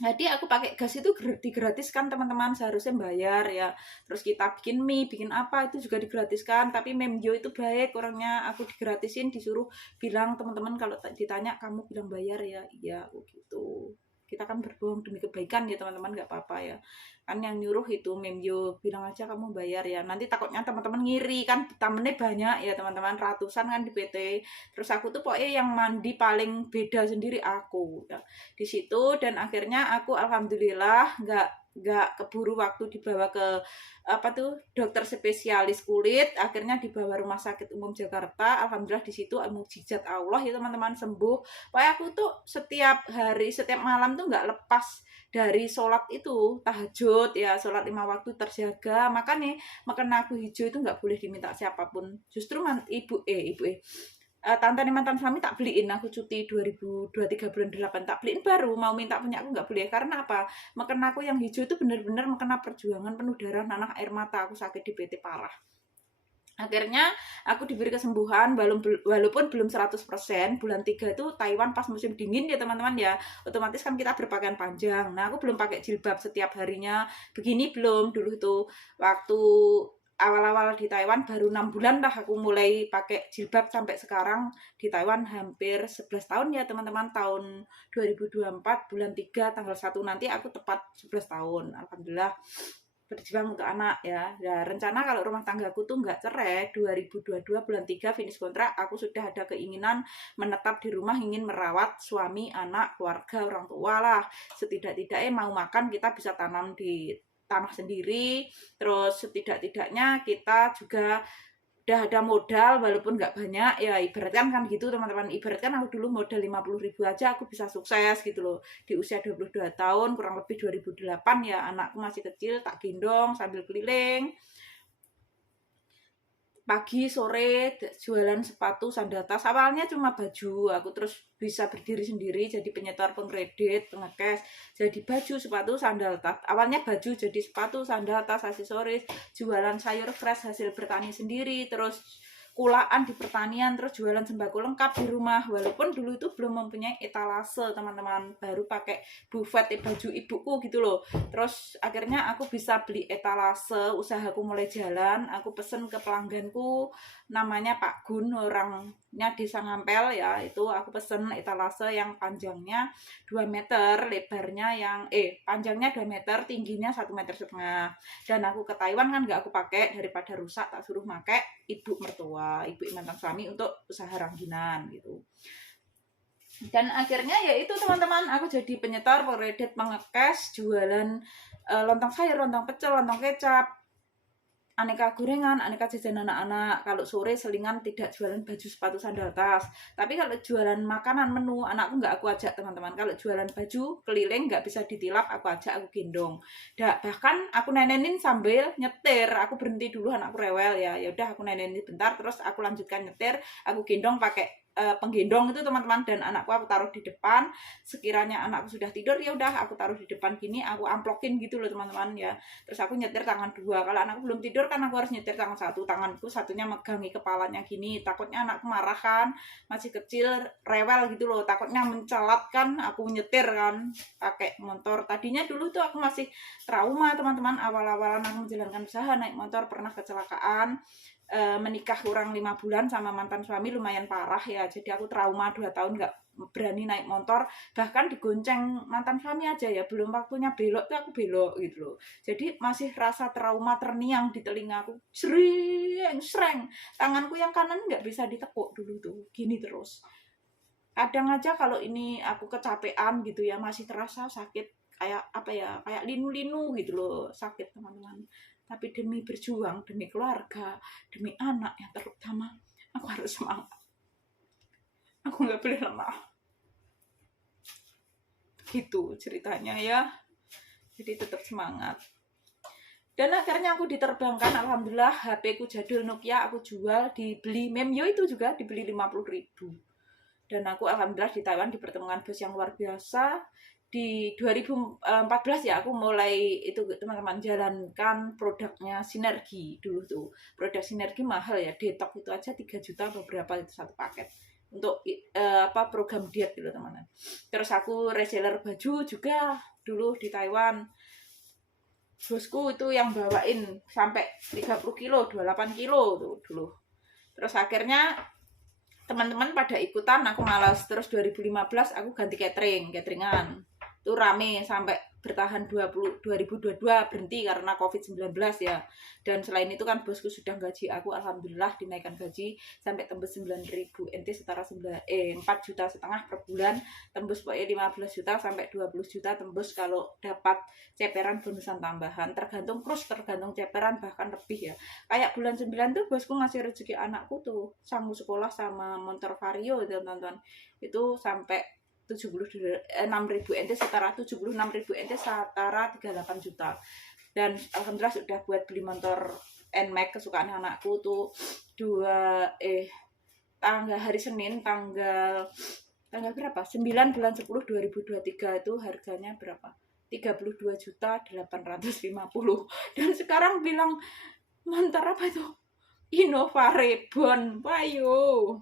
Jadi aku pakai gas itu digratiskan teman-teman, seharusnya bayar ya. Terus kita bikin mie, bikin apa itu juga digratiskan. Tapi Memjo itu baik orangnya, aku digratisin, disuruh bilang teman-teman kalau ditanya kamu bilang bayar ya, iya gitu. Kita kan berbohong demi kebaikan ya teman-teman, nggak apa-apa ya. Kan yang nyuruh itu Memjo, bilang aja kamu bayar ya. Nanti takutnya teman-teman ngiri kan, temennya banyak ya teman-teman, ratusan kan di PT. Terus aku tuh pokoknya yang mandi paling beda sendiri aku ya di situ. Dan akhirnya aku alhamdulillah nggak keburu waktu dibawa ke dokter spesialis kulit. Akhirnya dibawa rumah sakit umum Jakarta. Alhamdulillah di situ mukjizat Allah ya teman-teman, sembuh. Pokoknya aku tuh setiap hari, setiap malam tuh nggak lepas dari sholat itu, tahajud ya, sholat 5 waktu terjaga. Makanya makan aku hijau itu nggak boleh diminta siapapun. Justru tante mantan suami tak beliin, aku cuti 2023 bulan 8 tak beliin baru, mau minta punya aku nggak boleh. Karena apa? Makan aku yang hijau itu benar-benar makan perjuangan penuh darah, nanah air mata, aku sakit di PT parah. Akhirnya aku diberi kesembuhan walaupun belum 100%. Bulan 3 itu Taiwan pas musim dingin ya teman-teman ya, otomatis kan kita berpakaian panjang. Nah aku belum pakai jilbab setiap harinya begini, belum. Dulu itu waktu awal-awal di Taiwan baru 6 bulan lah aku mulai pakai jilbab, sampai sekarang di Taiwan hampir 11 tahun ya teman-teman. Tahun 2024 bulan 3 tanggal 1 nanti aku tepat 11 tahun. Alhamdulillah berjuang untuk anak ya. Ya rencana kalau rumah tanggaku tuh nggak cerai, 2022 bulan 3 finish kontrak, aku sudah ada keinginan menetap di rumah, ingin merawat suami, anak, keluarga, orang tua lah. Setidak-tidaknya mau makan kita bisa tanam di tanah sendiri. Terus setidak-tidaknya kita juga udah ada modal walaupun nggak banyak ya, ibaratkan kan gitu teman-teman. Ibaratkan aku dulu modal 50.000 aja aku bisa sukses gitu loh di usia 22 tahun, kurang lebih 2008 ya. Anakku masih kecil, tak gendong sambil keliling pagi sore, jualan sepatu, sandal tas. Awalnya cuma baju, aku terus bisa berdiri sendiri jadi penyetor, pengkredit, pengekes, jadi baju, sepatu, sandal tas. Awalnya baju jadi sepatu, sandal tas, aksesoris, jualan sayur fresh hasil bertani sendiri, terus kulaan di pertanian, terus jualan sembako lengkap di rumah. Walaupun dulu itu belum mempunyai etalase teman-teman, baru pakai buffet baju ibuku gitu loh. Terus akhirnya aku bisa beli etalase, usahaku mulai jalan. Aku pesen ke pelangganku, namanya Pak Gun, orangnya desa Ngampel ya. Itu aku pesen etalase yang panjangnya 2 meter, lebarnya panjangnya 2 meter, tingginya 1,5 meter. Dan aku ke Taiwan kan nggak aku pakai, daripada rusak tak suruh pakai ibu mertua, ibu mantan suami untuk usaha rangginan gitu. Dan akhirnya ya itu teman-teman, aku jadi penyetor, pengkredit, pengekes, jualan lontong sayur, lontong pecel, lontong kecap, aneka gorengan, aneka jajan anak-anak. Kalau sore selingan tidak jualan baju, sepatu, sandal tas. Tapi kalau jualan makanan, menu, anakku nggak aku ajak teman-teman. Kalau jualan baju keliling nggak bisa ditilap, aku ajak, aku gendong. Bahkan aku nenenin sambil nyetir. Aku berhenti dulu, anakku rewel ya. Ya udah aku nenenin bentar, terus aku lanjutkan nyetir. Aku gendong pakai penggendong itu teman-teman, dan anakku aku taruh di depan. Sekiranya anakku sudah tidur ya udah aku taruh di depan gini, aku amplokin gitu loh teman-teman ya. Terus aku nyetir tangan dua. Kalau anakku belum tidur kan aku harus nyetir tangan satu, tanganku satunya megangi kepalanya gini. Takutnya anakku marah kan, masih kecil, rewel gitu loh, takutnya mencelat kan, aku nyetir kan pakai motor. Tadinya dulu tuh aku masih trauma teman-teman, awal-awalan aku menjalankan usaha naik motor pernah kecelakaan. Menikah kurang 5 bulan sama mantan suami lumayan parah ya, jadi aku trauma 2 tahun nggak berani naik motor, bahkan digonceng mantan suami aja ya, belum waktunya belok tuh aku belok gitu loh. Jadi masih rasa trauma terniang di telingaku, sreng, tanganku yang kanan nggak bisa ditekuk dulu tuh, gini terus. Kadang aja kalau ini aku kecapean gitu ya, masih terasa sakit, kayak apa ya, kayak linu-linu gitu loh, sakit teman-teman. Tapi demi berjuang, demi keluarga, demi anak yang terutama, aku harus semangat. Aku nggak boleh lemah. Gitu ceritanya ya. Jadi tetap semangat. Dan akhirnya aku diterbangkan, alhamdulillah. HP ku jadul Nokia aku jual, dibeli Memyo itu juga dibeli 50.000. Dan aku alhamdulillah di Taiwan dipertemukan bos yang luar biasa. Di 2014 ya aku mulai itu teman-teman jalankan produknya Sinergi dulu tuh. Produk Sinergi mahal ya, detox itu aja 3 juta beberapa itu satu paket untuk program diet gitu teman-teman. Terus aku reseller baju juga dulu di Taiwan. Bosku itu yang bawain sampai 30 kilo, 28 kilo tuh dulu. Terus akhirnya teman-teman pada ikutan, aku malas. Terus 2015 aku ganti cateringan. Itu rame sampai bertahan 2022 berhenti karena COVID-19 ya. Dan selain itu kan bosku sudah gaji aku, alhamdulillah dinaikkan gaji sampai tembus 9.000 NT, setara 4,5 juta per bulan, tembus pokoknya 15 juta sampai 20 juta tembus kalau dapat ceperan bonusan tambahan, tergantung ceperan, bahkan lebih ya. Kayak bulan 9 tuh bosku ngasih rezeki anakku tuh sanggup sekolah sama motor Vario teman-teman, itu sampai 76.000 NT, setara 76.000 NT, setara 38 juta. Dan alhamdulillah sudah buat beli motor NMAX kesukaan anakku tuh hari Senin tanggal berapa? 9 bulan 10 2023 itu harganya berapa? 32.850. Dan sekarang bilang motor apa itu? Innova Reborn. Wayo.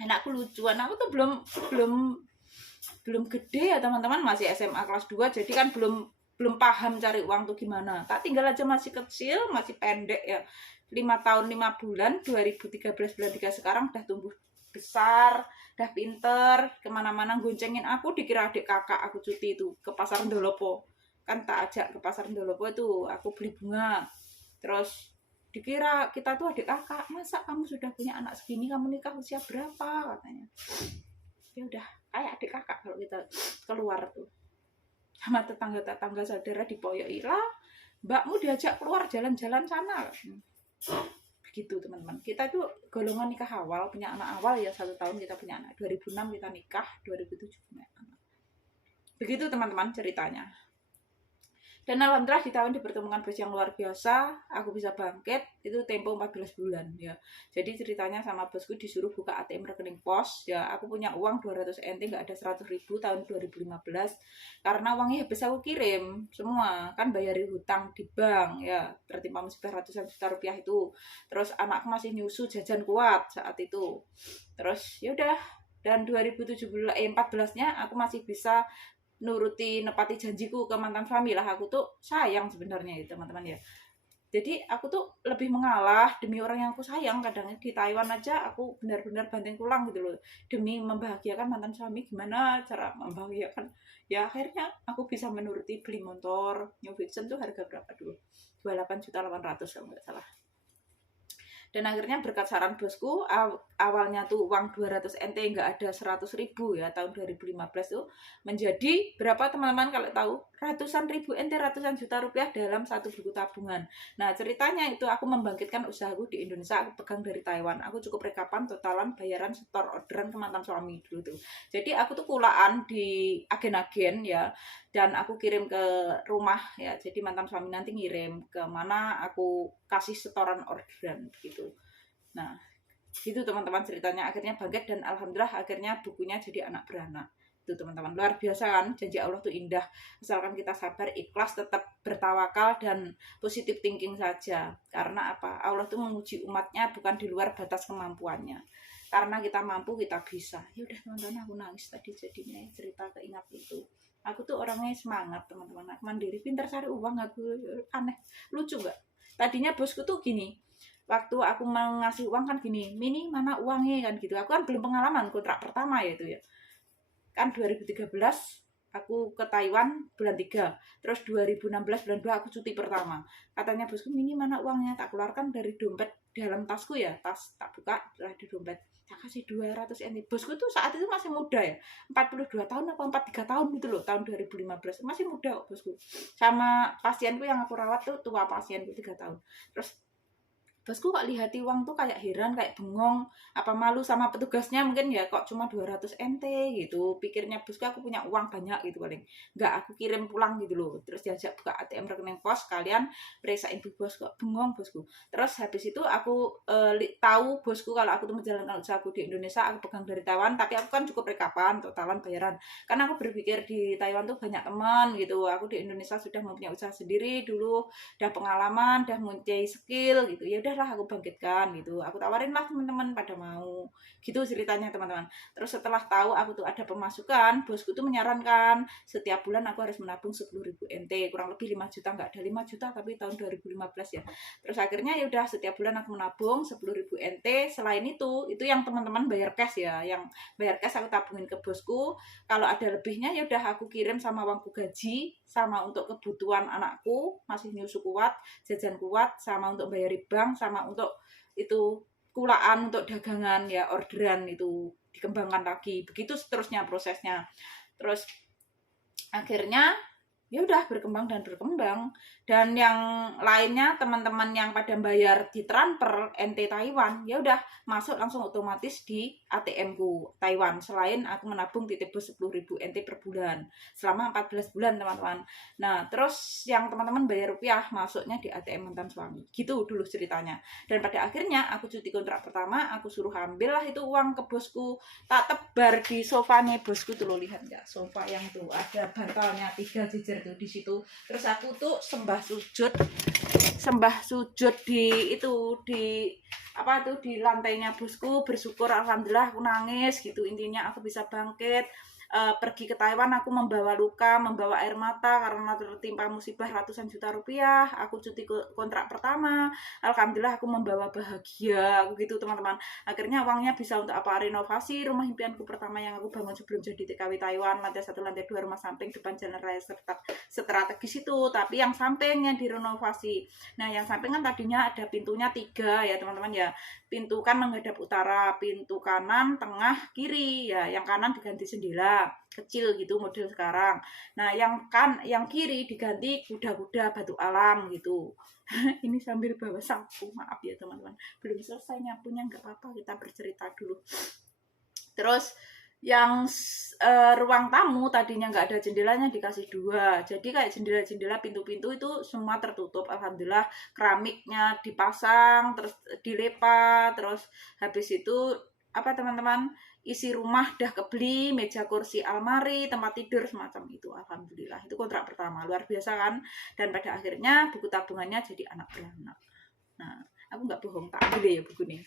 Anakku lucu, anakku tuh belum gede ya teman-teman, masih SMA kelas 2, jadi kan belum paham cari uang tuh gimana. Tak tinggal aja masih kecil, masih pendek ya, 5 tahun 5 bulan, 2013 bulan 3 sekarang udah tumbuh besar, udah pinter, kemana-mana goncengin aku, dikira adik kakak aku cuti itu ke pasar Ndolopo. Kan tak ajak ke pasar Ndolopo itu, aku beli bunga. Terus dikira kita tuh adik kakak, masa kamu sudah punya anak segini, kamu nikah usia berapa katanya. Ya udah kayak adik kakak kalau kita keluar tuh sama tetangga saudara dipoyoi lah, mbakmu diajak keluar jalan-jalan sana. Begitu teman-teman, kita tuh golongan nikah awal, punya anak awal ya, 1 tahun kita punya anak, 2006 kita nikah, 2007 punya anak. Begitu teman-teman ceritanya. Dan alhamdulillah di tahun dipertemukan bos yang luar biasa, aku bisa bangkit, itu tempo 14 bulan ya. Jadi ceritanya sama bosku disuruh buka ATM rekening pos ya, aku punya uang 200 NT, nggak ada 100.000 tahun 2015, karena uangnya habis aku kirim semua, kan bayari hutang di bank ya, tertimpa musibah ratusan juta rupiah itu. Terus anakku masih nyusu, jajan kuat saat itu. Terus yaudah, dan 2014-nya aku masih bisa nuruti nepati janjiku ke mantan suami lah. Aku tuh sayang sebenarnya ya teman-teman ya. Jadi aku tuh lebih mengalah demi orang yang aku sayang. Kadang di Taiwan aja aku benar-benar banting tulang gitu loh, demi membahagiakan mantan suami. Gimana cara membahagiakan ya, akhirnya aku bisa menuruti beli motor New Vision tuh harga berapa dulu, 28.800.000 kalau nggak salah. Dan akhirnya berkat saran bosku, awalnya tuh uang 200 NT nggak ada 100.000 ya, tahun 2015 tuh menjadi berapa teman-teman kalau tahu? Ratusan ribu NT, ratusan juta rupiah dalam satu buku tabungan. Nah ceritanya itu aku membangkitkan usahaku di Indonesia, aku pegang dari Taiwan. Aku cukup rekapan totalan bayaran setor orderan ke mantan suami dulu tuh. Jadi aku tuh kulaan di agen-agen ya, dan aku kirim ke rumah ya. Jadi mantan suami nanti ngirim ke mana, aku kasih setoran orderan gitu. Nah Gitu teman-teman ceritanya, akhirnya bangkit dan alhamdulillah akhirnya bukunya jadi anak beranak. Itu teman-teman, luar biasa kan, janji Allah tuh indah, asalkan kita sabar, ikhlas, tetap bertawakal dan positive thinking saja. Karena apa? Allah tuh menguji umatnya bukan di luar batas kemampuannya. Karena kita mampu, kita bisa. Ya udah teman-teman, aku nangis tadi jadinya cerita keingat itu. Aku tuh orangnya semangat teman-teman, aku mandiri, pintar cari uang, aku aneh, lucu nggak? Tadinya bosku tuh gini, waktu aku mengasih uang kan gini, Mini mana uangnya kan gitu. Aku kan belum pengalaman kontrak pertama ya itu ya. Kan 2013 aku ke Taiwan bulan 3. Terus 2016 bulan 2 aku cuti pertama. Katanya bosku, Mini mana uangnya? Tak keluarkan dari dompet dalam tasku ya. Tas tak buka, di dompet. Tak kasih 200 NT. Bosku tuh saat itu masih muda ya. 42 tahun apa 43 tahun gitu loh, tahun 2015. Masih muda kok bosku. Sama pasienku yang aku rawat tuh tua pasienku 3 tahun. Terus bosku kok lihati uang tuh kayak heran, kayak bengong, apa malu sama petugasnya mungkin ya, kok cuma 200 NT gitu. Pikirnya bosku aku punya uang banyak gitu paling. Enggak, aku kirim pulang gitu loh. Terus diajak buka ATM rekening pos, kalian periksain bu bos, kok bengong bosku. Terus habis itu aku tahu bosku kalau aku tuh menjalankan usahaku di Indonesia, aku pegang dari Taiwan, tapi aku kan cukup rekapan, totalan bayaran. Karena aku berpikir di Taiwan tuh banyak teman gitu. Aku di Indonesia sudah mempunyai usaha sendiri dulu, udah pengalaman, udah mempunyai skill gitu. Ya udah lah aku bangkitkan gitu, aku tawarin lah teman-teman pada mau gitu ceritanya teman-teman. Terus setelah tahu aku tuh ada pemasukan, bosku tuh menyarankan setiap bulan aku harus menabung 10.000 NT, kurang lebih 5 juta, nggak ada 5 juta tapi tahun 2015 ya. Terus akhirnya ya udah setiap bulan aku menabung 10.000 NT. Selain itu yang teman-teman bayar cash ya, yang bayar cash aku tabungin ke bosku. Kalau ada lebihnya ya udah aku kirim sama uangku gaji, sama untuk kebutuhan anakku masih nyusu kuat, jajan kuat, sama untuk bayar bank, sama untuk itu kulaan untuk dagangan ya, orderan itu dikembangkan lagi. Begitu seterusnya prosesnya. Terus akhirnya ya udah berkembang dan berkembang. Dan yang lainnya teman-teman yang pada bayar di transfer NT Taiwan, ya udah masuk langsung otomatis di ATM ku Taiwan. Selain aku menabung di tebus 10.000 NT per bulan selama 14 bulan teman-teman. Nah terus yang teman-teman bayar rupiah masuknya di ATM mantan suami. Gitu dulu ceritanya. Dan pada akhirnya aku cuti kontrak pertama, aku suruh ambil lah itu uang ke bosku, tak tebar di sofanya bosku tuh, lo lihat nggak, sofa yang tuh ada bantalnya 3 jejer tuh di situ. Terus aku tuh sembah sujud di itu, di apa tuh, di lantainya bosku, bersyukur alhamdulillah, aku nangis gitu. Intinya aku bisa bangkit. Pergi ke Taiwan aku membawa luka, membawa air mata karena tertimpa musibah ratusan juta rupiah. Aku cuti kontrak pertama, alhamdulillah aku membawa bahagia, aku gitu teman-teman. Akhirnya uangnya bisa untuk apa, renovasi rumah impianku pertama yang aku bangun sebelum jadi TKW Taiwan, lantai 1 lantai 2 rumah samping depan jalan raya strategis itu, tapi yang sampingnya direnovasi. Nah yang samping kan tadinya ada pintunya 3 ya teman-teman ya, pintu kan menghadap utara, pintu kanan, tengah, kiri ya. Yang kanan diganti jendela kecil gitu model sekarang. Nah yang kiri diganti kuda-kuda batu alam gitu. Ini sambil bawa sapu, maaf ya teman-teman, belum selesai nyapunya, nggak apa-apa, kita bercerita dulu. Terus yang ruang tamu tadinya nggak ada jendelanya dikasih 2, jadi kayak jendela-jendela, pintu-pintu itu semua tertutup, alhamdulillah. Keramiknya dipasang, terus dilepa, terus habis itu apa teman-teman, isi rumah dah kebeli, meja kursi, almari, tempat tidur semacam itu, alhamdulillah. Itu kontrak pertama, luar biasa kan. Dan pada akhirnya buku tabungannya jadi anak beranak. Nah aku nggak bohong, tak beli ya buku ini.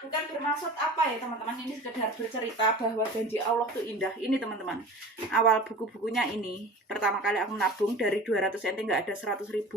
Bukan bermaksud apa ya teman-teman, ini sekedar bercerita bahwa janji Allah tuh indah. Ini teman-teman, awal buku-bukunya ini pertama kali aku menabung dari 200 NT, nggak ada 100.000.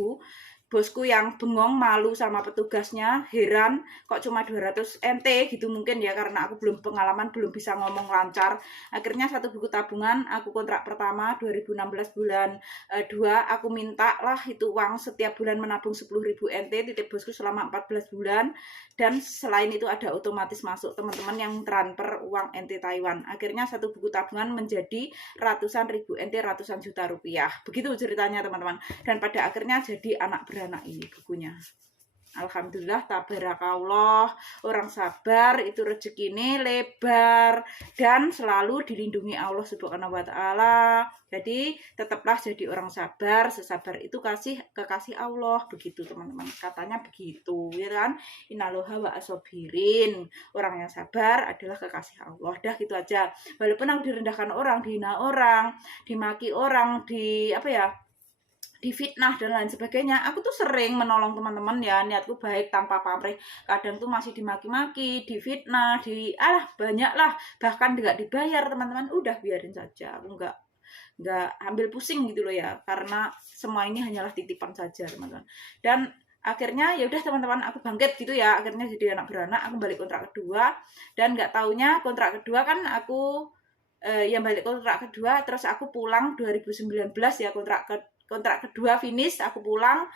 Bosku yang bengong, malu sama petugasnya, heran kok cuma 200 NT gitu mungkin ya, karena aku belum pengalaman, belum bisa ngomong lancar. Akhirnya satu buku tabungan, aku kontrak pertama 2016 bulan 2, aku minta lah itu uang setiap bulan menabung 10.000 NT, titip bosku selama 14 bulan. Dan selain itu ada otomatis masuk teman-teman yang transfer uang NT Taiwan. Akhirnya satu buku tabungan menjadi ratusan ribu NT, ratusan juta rupiah. Begitu ceritanya teman-teman. Dan pada akhirnya jadi anak beranak ini bukunya. Alhamdulillah, tabarakallah, orang sabar itu rezekine lebar dan selalu dilindungi Allah Subhanahu wa taala. Jadi tetaplah jadi orang sabar, sesabar itu kekasih Allah, begitu teman-teman. Katanya begitu, ya kan? Innallaha wa asobirin. Orang yang sabar adalah kekasih Allah. Dah gitu aja. Walaupun aku direndahkan orang, dihina orang, dimaki orang, difitnah dan lain sebagainya, aku tuh sering menolong teman-teman ya, niatku baik tanpa pamrih. Kadang tuh masih dimaki-maki, difitnah, banyak lah, bahkan nggak dibayar teman-teman. Udah biarin saja, aku nggak ambil pusing gitu loh ya, karena semua ini hanyalah titipan saja teman-teman. Dan akhirnya ya udah teman-teman, aku bangkit gitu ya, akhirnya jadi anak beranak, aku balik kontrak kedua. Dan nggak taunya kontrak kedua kan aku yang balik kontrak kedua, terus aku pulang 2019 ya, kontrak kedua finish, aku pulang.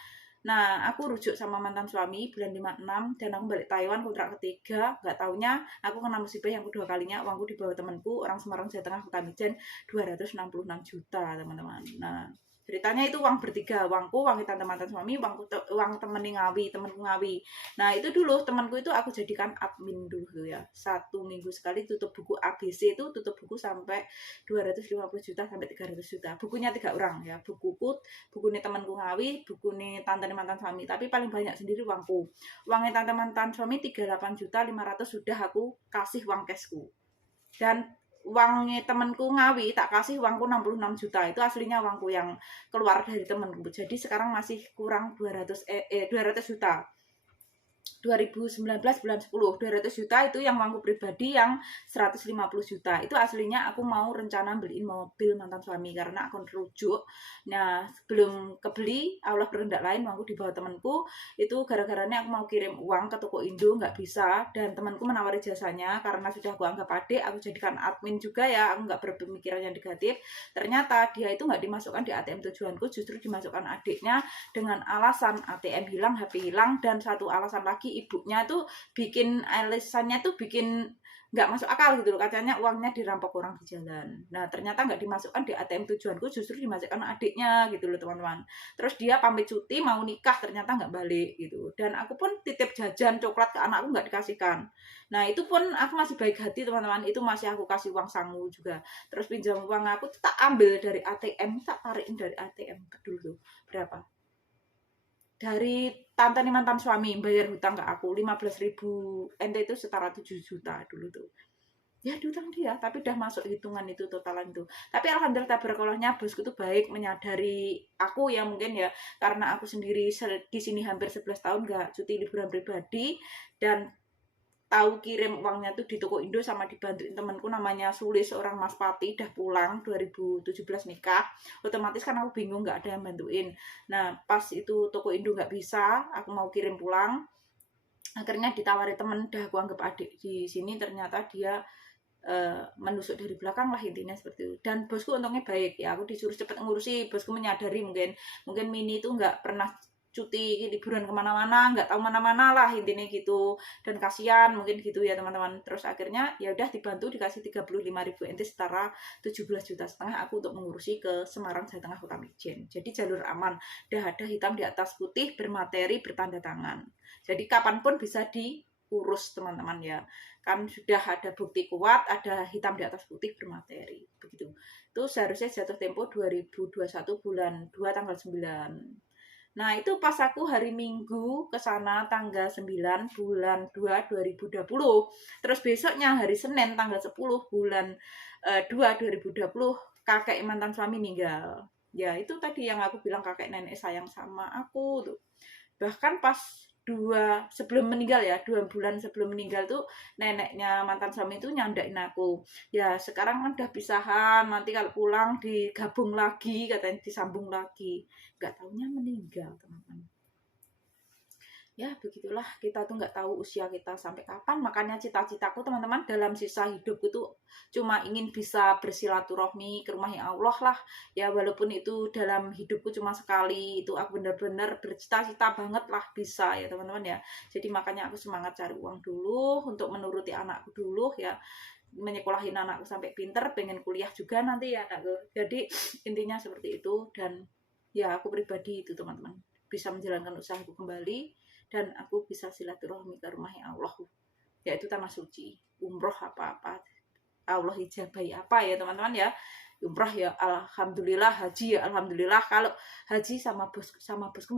Nah, aku rujuk sama mantan suami bulan 56 dan aku balik Taiwan kontrak ketiga. Gak taunya aku kena musibah yang kedua kalinya, uangku dibawa temanku orang Semarang Jawa Tengah Kota Mijen 266 juta teman-teman. Nah, ceritanya itu uang bertiga, uangku, uang tante mantan suami, uang temenku Ngawi. Nah, itu dulu temanku itu aku jadikan admin dulu ya. 1 minggu sekali tutup buku ABC, itu tutup buku sampai 250 juta sampai 300 juta. Bukunya 3 orang ya. Bukunya temanku Ngawi, bukunya tante mantan suami, tapi paling banyak sendiri uangku. Uangnya tante mantan suami 38 juta 500 sudah aku kasih uang cashku. Dan uangnya temanku Ngawi tak kasih uangku 66 juta, itu aslinya uangku yang keluar dari temanku. Jadi sekarang masih kurang 200 juta. 2019 bulan 10, 200 juta itu yang uangku pribadi, yang 150 juta itu aslinya aku mau rencana beliin mobil mantan suami karena aku rujuk. Nah, sebelum kebeli, Allah berkehendak lain, uangku dibawa temanku. Itu gara-garanya aku mau kirim uang ke toko Indo, nggak bisa, dan temanku menawari jasanya karena sudah aku anggap adik, aku jadikan admin juga ya, aku nggak berpemikiran yang negatif. Ternyata dia itu nggak dimasukkan di ATM tujuanku, justru dimasukkan adiknya dengan alasan ATM hilang, HP hilang, dan satu alasan lagi ibunya tuh bikin alasannya tuh bikin nggak masuk akal gitu loh, katanya uangnya dirampok orang di jalan. Nah, ternyata nggak dimasukkan di ATM tujuanku, justru dimasukkan adiknya gitu loh teman-teman. Terus dia pamit cuti mau nikah, ternyata nggak balik gitu, dan aku pun titip jajan coklat ke anakku nggak dikasihkan. Nah, itu pun aku masih baik hati teman-teman, itu masih aku kasih uang sangu juga. Terus pinjam uang aku tak ambil dari ATM, tak tarikin dari ATM dulu tuh berapa, dari tante nih mantan suami bayar hutang ke aku 15.000 ente, itu setara 7 juta dulu tuh ya, diutang dia, tapi udah masuk hitungan itu totalan itu. Tapi alhamdulillah tabarakalahnya bosku tuh baik, menyadari aku ya, mungkin ya karena aku sendiri di sini hampir 11 tahun gak cuti liburan pribadi, dan tahu kirim uangnya tuh di toko Indo sama dibantuin temanku namanya Sulis, orang Mas Pati, udah pulang 2017 nikah. Otomatis kan aku bingung, nggak ada yang bantuin. Nah, pas itu toko Indo nggak bisa, aku mau kirim pulang, akhirnya ditawari temen, udah aku anggap adik di sini, ternyata dia menusuk dari belakang lah, intinya seperti itu. Dan bosku untungnya baik ya, aku disuruh cepet ngurusi, bosku menyadari mungkin Mini itu nggak pernah cuti liburan kemana-mana, nggak tahu mana-mana lah intinya gitu, dan kasihan mungkin gitu ya teman-teman. Terus akhirnya ya udah dibantu, dikasih 35.000 ente, setara 17,5 juta aku untuk mengurusi ke Semarang Jawa Tengah Kota Mijen. Jadi jalur aman, udah ada hitam di atas putih, bermateri, bertanda tangan, jadi kapanpun bisa diurus teman-teman ya, kan sudah ada bukti kuat, ada hitam di atas putih, bermateri begitu. Itu seharusnya jatuh tempo 2021 bulan 2 tanggal 9. Nah, itu pas aku hari Minggu ke sana tanggal 9 bulan 2 2020. Terus besoknya hari Senin tanggal 10 bulan 2 2020, kakek mantan suami meninggal. Ya, itu tadi yang aku bilang, kakek nenek sayang sama aku tuh. Bahkan pas sebelum meninggal ya, 2 bulan sebelum meninggal tuh neneknya mantan suami itu nyandain aku, ya sekarang kan udah pisahan, nanti kalau pulang digabung lagi, katanya disambung lagi. Nggak taunya meninggal teman-teman. Ya begitulah, kita tuh nggak tahu usia kita sampai kapan. Makanya cita-citaku teman-teman dalam sisa hidupku tuh cuma ingin bisa bersilaturahmi ke rumah yang Allah lah ya, walaupun itu dalam hidupku cuma sekali. Itu aku bener-bener bercita-cita banget lah bisa ya teman-teman ya. Jadi makanya aku semangat cari uang dulu untuk menuruti anakku dulu ya, menyekolahin anakku sampai pinter, pengen kuliah juga nanti ya anakku. Jadi intinya seperti itu. Dan ya aku pribadi itu teman-teman bisa menjalankan usahaku kembali dan aku bisa silaturahmi ke rumahnya Allah, yaitu tanah suci. Umroh apa-apa Allah ijabahi apa ya teman-teman ya. Umroh ya alhamdulillah, haji ya alhamdulillah. Kalau haji sama bosku